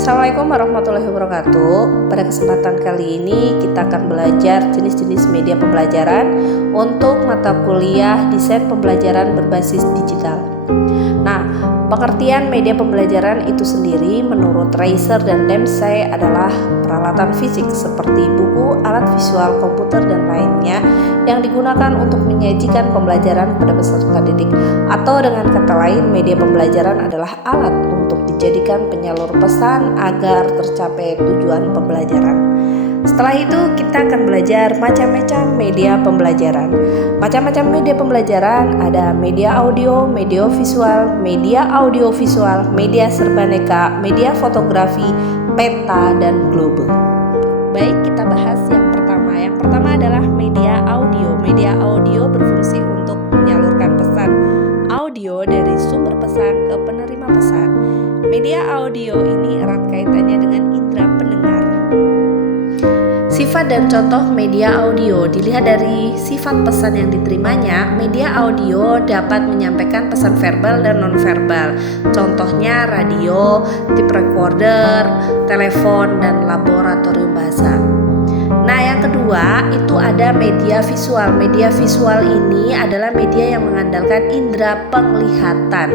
Assalamualaikum warahmatullahi wabarakatuh. Pada kesempatan kali ini kita akan belajar jenis-jenis media pembelajaran untuk mata kuliah desain pembelajaran berbasis digital. Nah, pengertian media pembelajaran itu sendiri menurut Reiser dan Dempsey adalah peralatan fisik seperti buku, alat visual, komputer, dan lainnya yang digunakan untuk menyajikan pembelajaran kepada peserta didik. Atau dengan kata lain, media pembelajaran adalah alat untuk dijadikan penyalur pesan agar tercapai tujuan pembelajaran. Setelah itu kita akan belajar macam-macam media pembelajaran. Macam-macam media pembelajaran ada media audio, media visual, media audiovisual, media serbaneka, media fotografi, peta, dan globe. Baik, kita bahas yang pertama. Yang pertama adalah media audio. Media audio berfungsi untuk menyalurkan pesan audio dari sumber pesan ke penerima pesan. Media audio ini erat kaitannya dengan indera pendengar. Sifat dan contoh media audio dilihat dari sifat pesan yang diterimanya. Media audio dapat menyampaikan pesan verbal dan nonverbal. Contohnya radio, tape recorder, telepon, dan laboratorium bahasa. Nah, yang kedua itu ada media visual. Media visual ini adalah media yang mengandalkan indera penglihatan.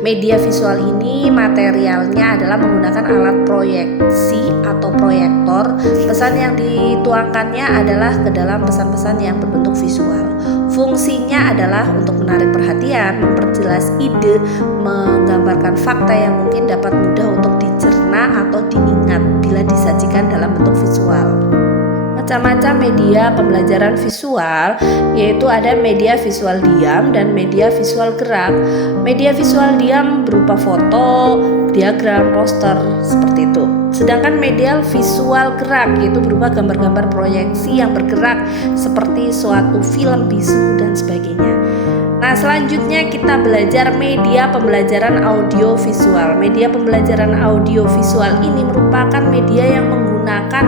Media visual ini materialnya adalah menggunakan alat proyeksi atau proyektor. Pesan yang dituangkannya adalah ke dalam pesan-pesan yang berbentuk visual. Fungsinya adalah untuk menarik perhatian, memperjelas ide, menggambarkan fakta yang mungkin dapat mudah untuk dicerna atau diingat bila disajikan dalam bentuk visual. Macam-macam media pembelajaran visual, yaitu ada media visual diam dan media visual gerak. Media visual diam berupa foto, diagram, poster, seperti itu. Sedangkan media visual gerak yaitu berupa gambar-gambar proyeksi yang bergerak seperti suatu film, bisu, dan sebagainya. Nah, selanjutnya kita belajar media pembelajaran audio visual. Media pembelajaran audio visual ini merupakan media yang menggunakan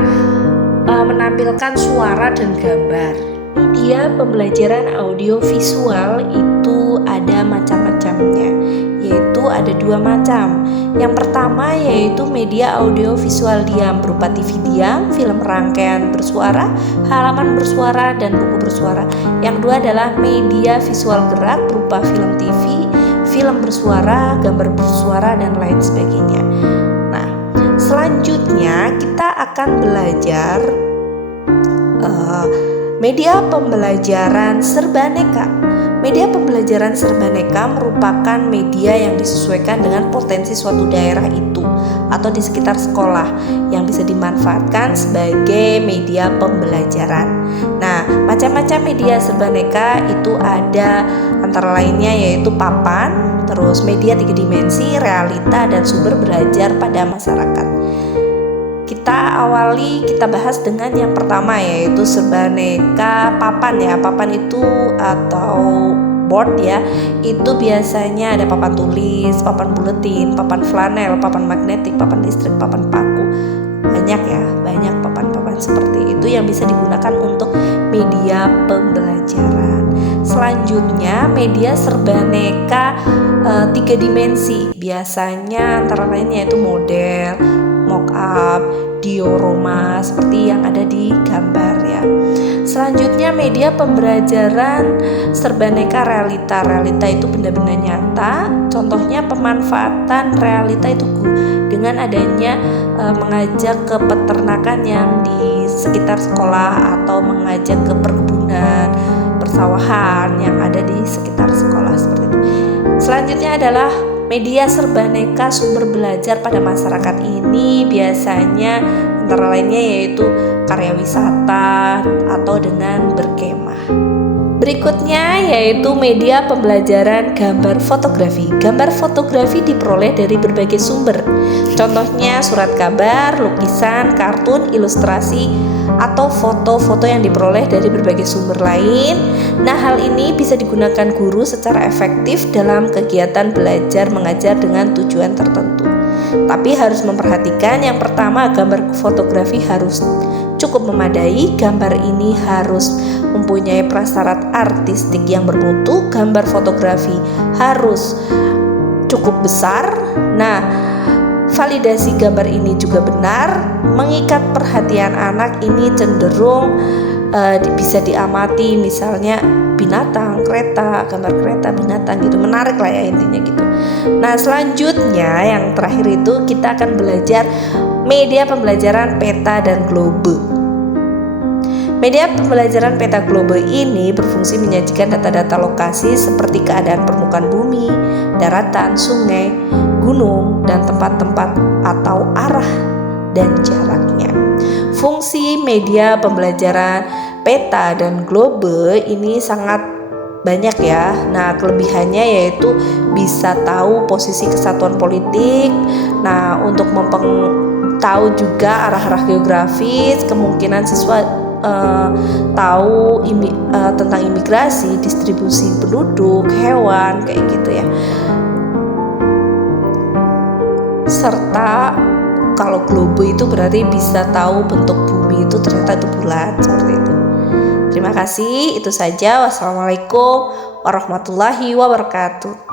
menampilkan suara dan gambar. Media pembelajaran audio visual itu ada macam-macamnya, yaitu ada dua macam. Yang pertama yaitu media audio visual diam berupa TV diam, film rangkaian bersuara, halaman bersuara, dan buku bersuara. Yang kedua adalah media visual gerak berupa film TV, film bersuara, gambar bersuara, dan lain sebagainya. Selanjutnya kita akan belajar media pembelajaran serbaneka. Media pembelajaran serbaneka merupakan media yang disesuaikan dengan potensi suatu daerah itu atau di sekitar sekolah yang bisa dimanfaatkan sebagai media pembelajaran. Nah, macam-macam media serbaneka itu ada antara lainnya yaitu papan, terus media 3 dimensi, realita, dan sumber belajar pada masyarakat. Kita bahas dengan yang pertama yaitu serbaneka papan ya. Papan itu atau board ya, itu biasanya ada papan tulis, papan buletin, papan flanel, papan magnetik, papan listrik, papan paku. Banyak papan-papan seperti itu yang bisa digunakan untuk media pembelajaran. Selanjutnya media serbaneka 3 dimensi, biasanya antara lainnya yaitu model, mock-up, diorama seperti yang ada di gambar ya. Selanjutnya media pembelajaran serbaneka realita. Realita itu benda-benda nyata. Contohnya pemanfaatan realita itu dengan adanya mengajak ke peternakan yang di sekitar sekolah atau mengajak ke perkebunan, persawahan yang ada di sekitar sekolah seperti itu. Selanjutnya adalah media serbaneka sumber belajar pada masyarakat. Ini biasanya antara lainnya yaitu karya wisata atau dengan berkemah. Berikutnya yaitu media pembelajaran gambar fotografi. Gambar fotografi diperoleh dari berbagai sumber. Contohnya surat kabar, lukisan, kartun, ilustrasi, atau foto-foto yang diperoleh dari berbagai sumber lain. Nah, hal ini bisa digunakan guru secara efektif dalam kegiatan belajar mengajar dengan tujuan tertentu. Tapi harus memperhatikan yang pertama, gambar fotografi harus cukup memadai. Gambar ini harus mempunyai prasyarat artistik yang bermutu. Gambar fotografi harus cukup besar. Nah, validasi gambar ini juga benar, mengikat perhatian anak ini cenderung bisa diamati, misalnya binatang, kereta, gambar kereta, binatang gitu, menarik lah ya intinya gitu. Nah selanjutnya yang terakhir itu kita akan belajar media pembelajaran peta dan globe. Media pembelajaran peta globe ini berfungsi menyajikan data-data lokasi seperti keadaan permukaan bumi, daratan, sungai, gunung, dan tempat-tempat atau arah dan jaraknya. Fungsi media pembelajaran peta dan globe ini sangat banyak ya. Nah, kelebihannya yaitu bisa tahu posisi kesatuan politik. Nah, untuk tahu juga arah-arah geografis, kemungkinan siswa tahu tentang imigrasi, distribusi penduduk, hewan, kayak gitu ya. Serta kalau globe itu berarti bisa tahu bentuk bumi itu ternyata itu bulat, seperti itu. Terima kasih, itu saja. Wassalamualaikum warahmatullahi wabarakatuh.